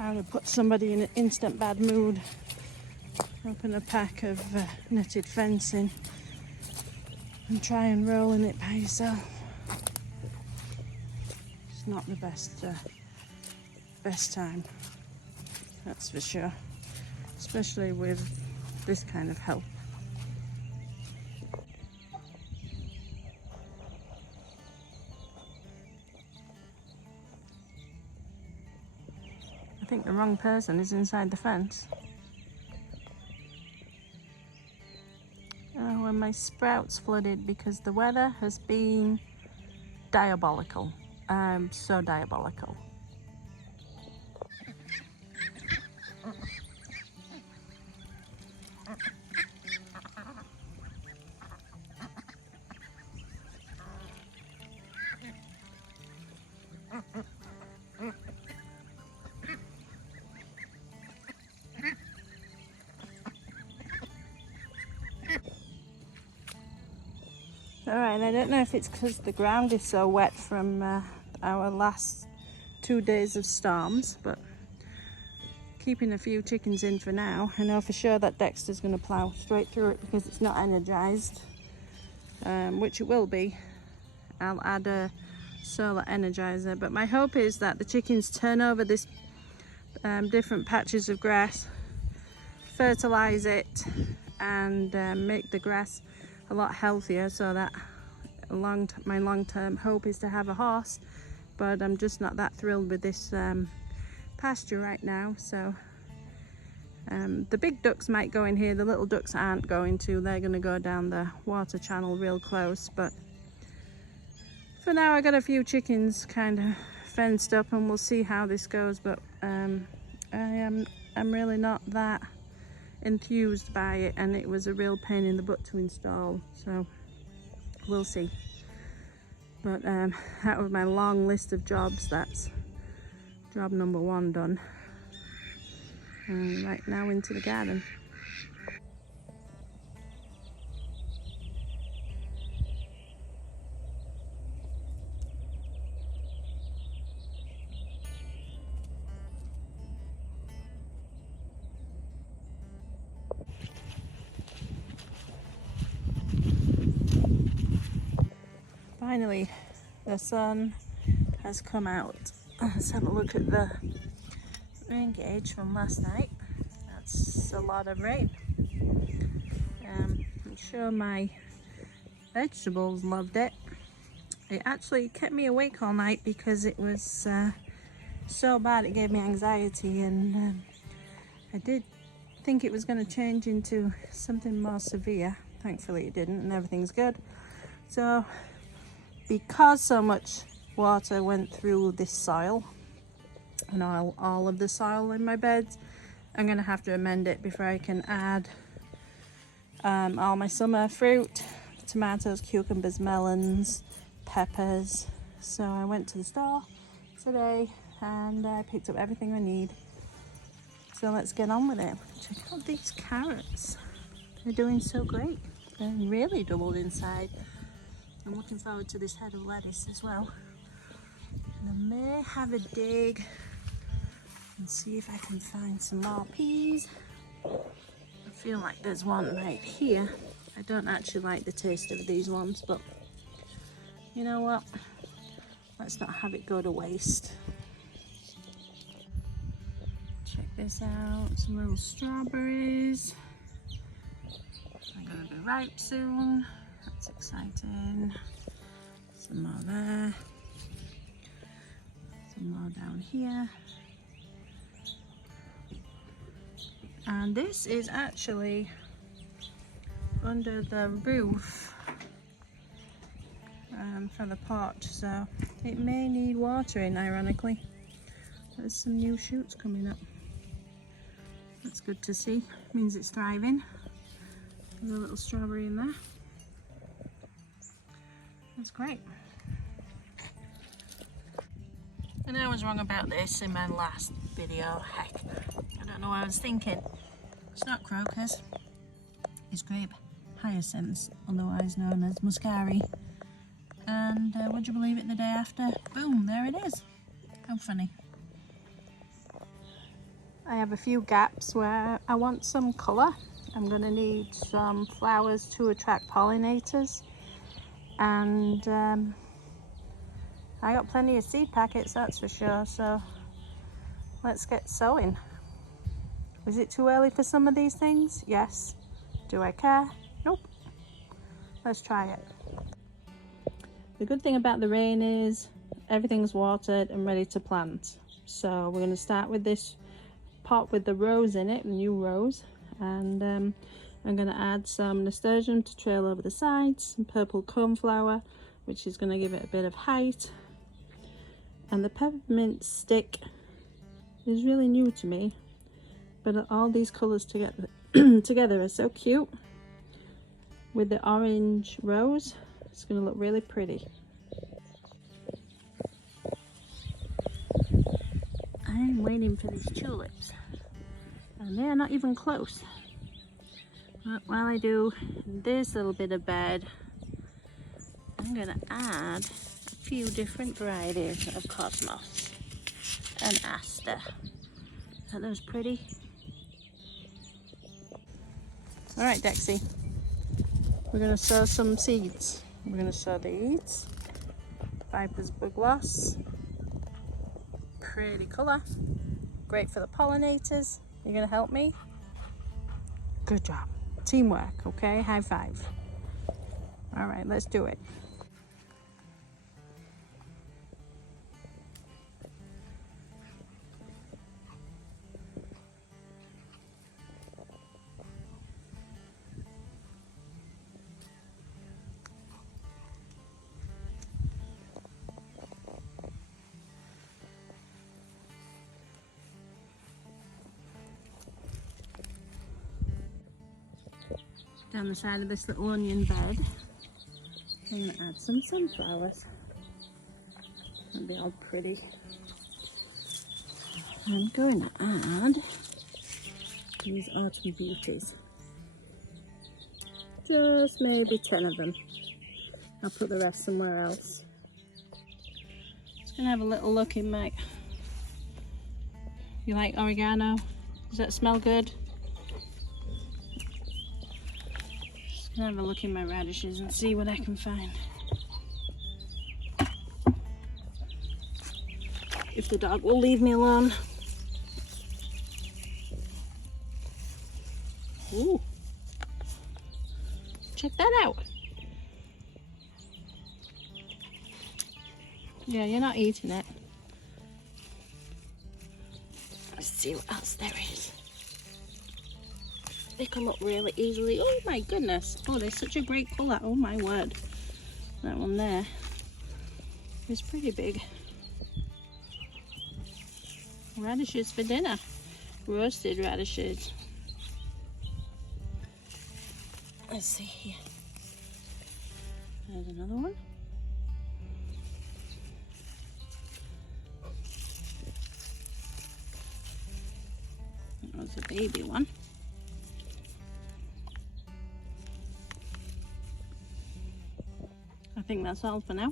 how to put somebody in an instant bad mood. Open a pack of netted fencing and try and roll in it by yourself. It's not the best time, that's for sure, especially with this kind of help. I think the wrong person is inside the fence. Oh, and my sprouts flooded because the weather has been diabolical. So diabolical. Alright, I don't know if it's because the ground is so wet from our last 2 days of storms, but keeping a few chickens in for now. I know for sure that Dexter's going to plough straight through it because it's not energised, which it will be. I'll add a solar energizer, but my hope is that the chickens turn over this different patches of grass, fertilise it, and make the grass a lot healthier, so that my long-term hope is to have a horse, but I'm just not that thrilled with this pasture right now. So the big ducks might go in here, the little ducks aren't going to. They're going to go down the water channel real close, but for now I got a few chickens kind of fenced up and we'll see how this goes. But I'm really not that enthused by it, and it was a real pain in the butt to install, so we'll see. But that was my long list of jobs. That's job number 1 done, and right now into the garden. Finally, the sun has come out. Let's have a look at the rain gauge from last night. That's a lot of rain. I'm sure my vegetables loved it. It actually kept me awake all night because it was so bad it gave me anxiety, and I did think it was going to change into something more severe. Thankfully it didn't, and everything's good. So because so much water went through this soil and all of the soil in my beds, I'm going to have to amend it before I can add all my summer fruit, tomatoes, cucumbers, melons, peppers. So I went to the store today and I picked up everything I need. So let's get on with it. Check out these carrots. They're doing so great. They're really doubled inside. I'm looking forward to this head of lettuce as well. And I may have a dig and see if I can find some more peas. I feel like there's one right here. I don't actually like the taste of these ones, but you know what? Let's not have it go to waste. Check this out, some little strawberries. They're gonna be ripe soon. That's exciting. Some more there. Some more down here. And this is actually under the roof for the pot, so it may need watering, ironically. There's some new shoots coming up. That's good to see. Means it's thriving. There's a little strawberry in there. That's great. And I was wrong about this in my last video. Heck, I don't know what I was thinking. It's not crocus, it's grape hyacinths, otherwise known as muscari. And would you believe it, the day after, boom, there it is. How funny. I have a few gaps where I want some colour. I'm going to need some flowers to attract pollinators, and I got plenty of seed packets, that's for sure, so let's get sowing. Is it too early for some of these things? Yes. Do I care? Nope. Let's try it. The good thing about the rain is everything's watered and ready to plant. So we're going to start with this pot with the rose in it, the new rose, and I'm going to add some nasturtium to trail over the sides, some purple coneflower, which is going to give it a bit of height, and the peppermint stick is really new to me, but all these colours together together are so cute. With the orange rose, it's going to look really pretty. I'm waiting for these tulips, and they're not even close. But while I do this little bit of bed, I'm going to add a few different varieties of cosmos and aster. Aren't those pretty? Alright, Dexy, we're going to sow some seeds. We're going to sow these. Viper's bugloss. Pretty colour. Great for the pollinators. You're going to help me? Good job. Teamwork, okay? High five. Alright, let's do it. Down the side of this little onion bed, I'm going to add some sunflowers. That'll be all pretty. I'm going to add these autumn beauties. Just maybe 10 of them. I'll put the rest somewhere else. Just going to have a little look in my... You like oregano? Does that smell good? Have a look in my radishes and see what I can find. If the dog will leave me alone. Ooh. Check that out. Yeah, you're not eating it. Let's see what else there is. They come up really easily. Oh my goodness. Oh, they're such a great colour. Oh my word. That one there is pretty big. Radishes for dinner. Roasted radishes. Let's see here. There's another one. That was a baby one. I think that's all for now.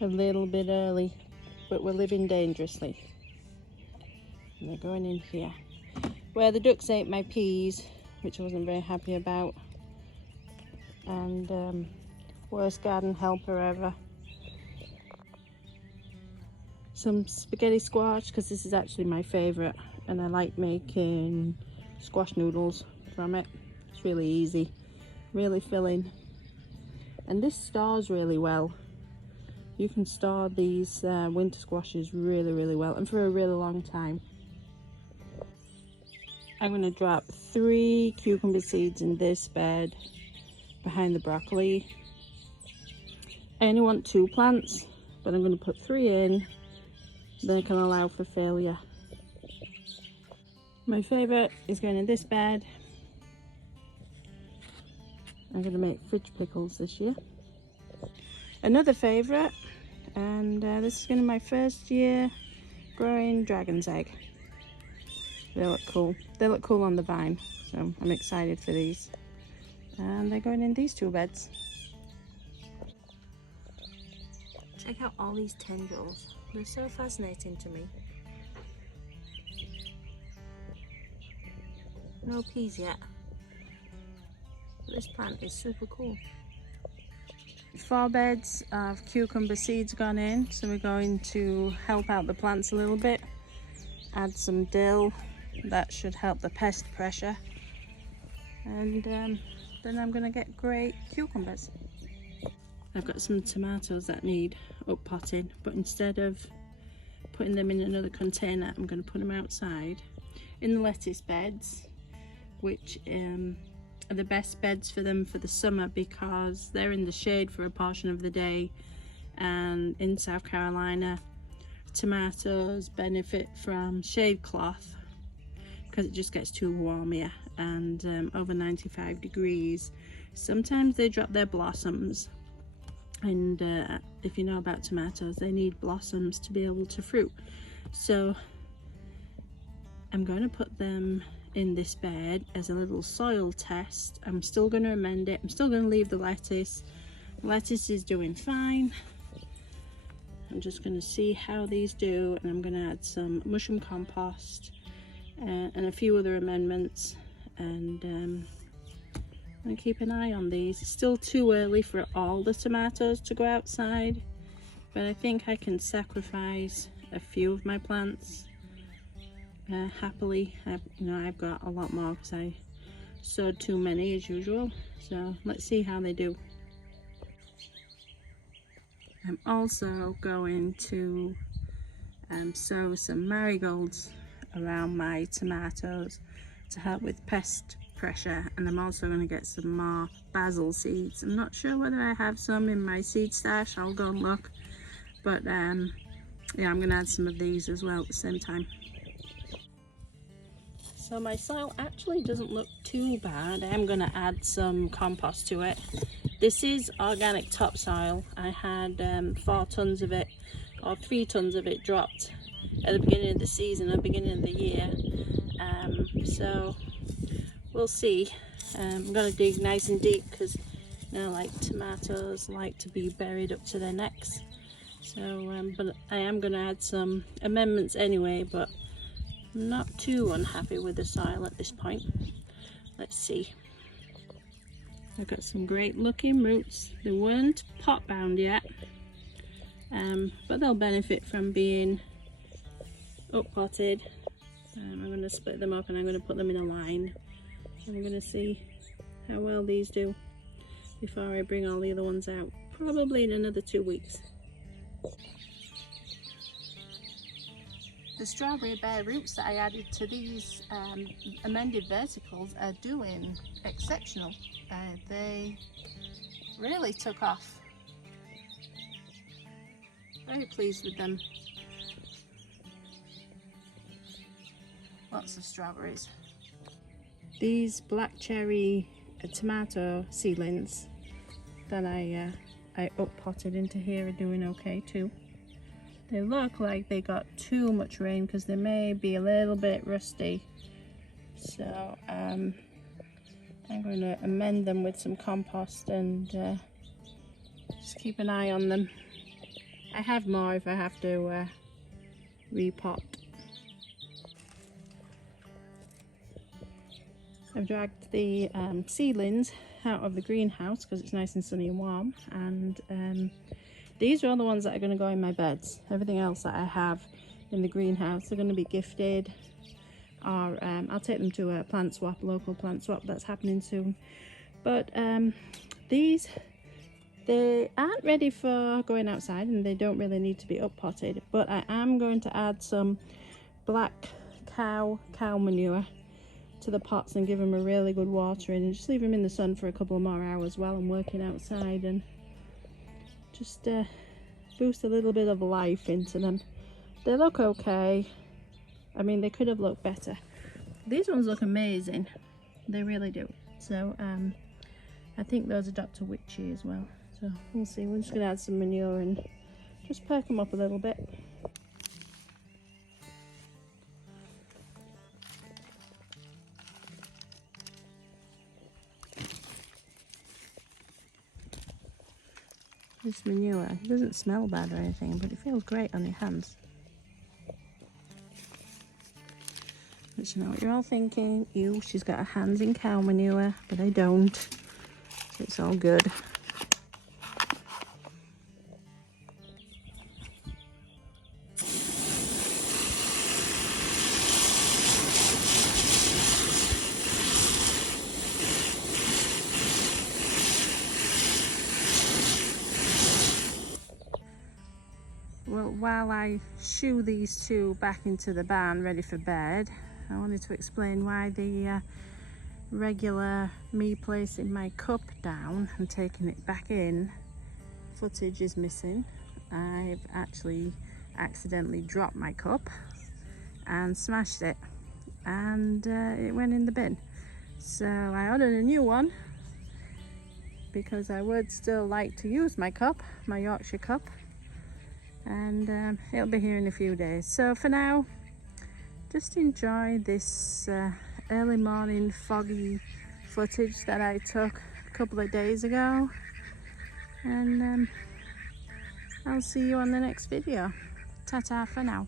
A little bit early, but we're living dangerously. And they're going in here. Where the ducks ate my peas, which I wasn't very happy about, and worst garden helper ever. Some spaghetti squash, because this is actually my favourite, and I like making squash noodles from it. It's really easy, really filling, and this stores really well. You can store these winter squashes really well, and for a really long time. I'm going to drop 3 cucumber seeds in this bed behind the broccoli. I only want 2 plants, but I'm going to put 3 in, then I can allow for failure. My favourite is going in this bed. I'm going to make fridge pickles this year. Another favourite, and this is going to be my first year growing dragon's egg. They look cool. They look cool on the vine, so I'm excited for these. And they're going in these 2 beds. Check out all these tendrils. They're so fascinating to me. No peas yet. But this plant is super cool. 4 beds of cucumber seeds gone in, so we're going to help out the plants a little bit. Add some dill, that should help the pest pressure. And then I'm going to get great cucumbers. I've got some tomatoes that need up potting, but instead of putting them in another container, I'm going to put them outside in the lettuce beds, which are the best beds for them for the summer because they're in the shade for a portion of the day. And in South Carolina, tomatoes benefit from shade cloth because it just gets too warm here, and over 95 degrees sometimes they drop their blossoms. And if you know about tomatoes, they need blossoms to be able to fruit. So I'm going to put them in this bed as a little soil test. I'm still going to amend it. I'm still going to leave the lettuce. Lettuce is doing fine. I'm just going to see how these do, and I'm going to add some mushroom compost and a few other amendments, and I'm going to keep an eye on these. It's still too early for all the tomatoes to go outside, but I think I can sacrifice a few of my plants happily. I've got a lot more because I sowed too many as usual, so let's see how they do. I'm also going to sow some marigolds around my tomatoes to help with pest pressure, and I'm also going to get some more basil seeds. I'm not sure whether I have some in my seed stash. I'll go and look, but yeah, I'm going to add some of these as well at the same time. So my soil actually doesn't look too bad. I'm going to add some compost to it. This is organic topsoil. I had 4 tons of it, or 3 tons of it dropped at the beginning of the season, at the beginning of the year. So we'll see. I'm going to dig nice and deep because like tomatoes like to be buried up to their necks. So, but I am going to add some amendments anyway, but I'm not too unhappy with the soil at this point. Let's see. I've got some great looking roots. They weren't pot bound yet, but they'll benefit from being up potted. I'm going to split them up and I'm going to put them in a line. I'm going to see how well these do before I bring all the other ones out, probably in another 2 weeks. The strawberry bare roots that I added to these amended verticals are doing exceptional. They really took off. Very pleased with them. Lots of strawberries. These black cherry tomato seedlings that I up potted into here are doing okay too. They look like they got too much rain because they may be a little bit rusty. So I'm going to amend them with some compost and just keep an eye on them. I have more if I have to repot. I've dragged the seedlings out of the greenhouse because it's nice and sunny and warm, and these are all the ones that are going to go in my beds. Everything else that I have in the greenhouse are going to be gifted, or I'll take them to a plant swap, local plant swap that's happening soon. But these, they aren't ready for going outside and they don't really need to be up potted, but I am going to add some black cow manure to the pots and give them a really good watering, and just leave them in the sun for a couple more hours while I'm working outside, and just boost a little bit of life into them. They look okay. I mean, they could have looked better. These ones look amazing. They really do. So I think those are Dr. Witchy as well. So we'll see. We're just going to add some manure and Just perk them up a little bit. This manure, it doesn't smell bad or anything, but it feels great on your hands. But you know what you're all thinking? Ew, she's got her hands in cow manure, but I don't. So it's all good. Well, while I shoo these two back into the barn ready for bed, I wanted to explain why the regular me placing my cup down and taking it back in footage is missing. I've actually accidentally dropped my cup and smashed it, and it went in the bin. So I ordered a new one because I would still like to use my cup, my Yorkshire cup, and it'll be here in a few days. So for now, just enjoy this early morning foggy footage that I took a couple of days ago, and I'll see you on the next video. Ta-ta for now.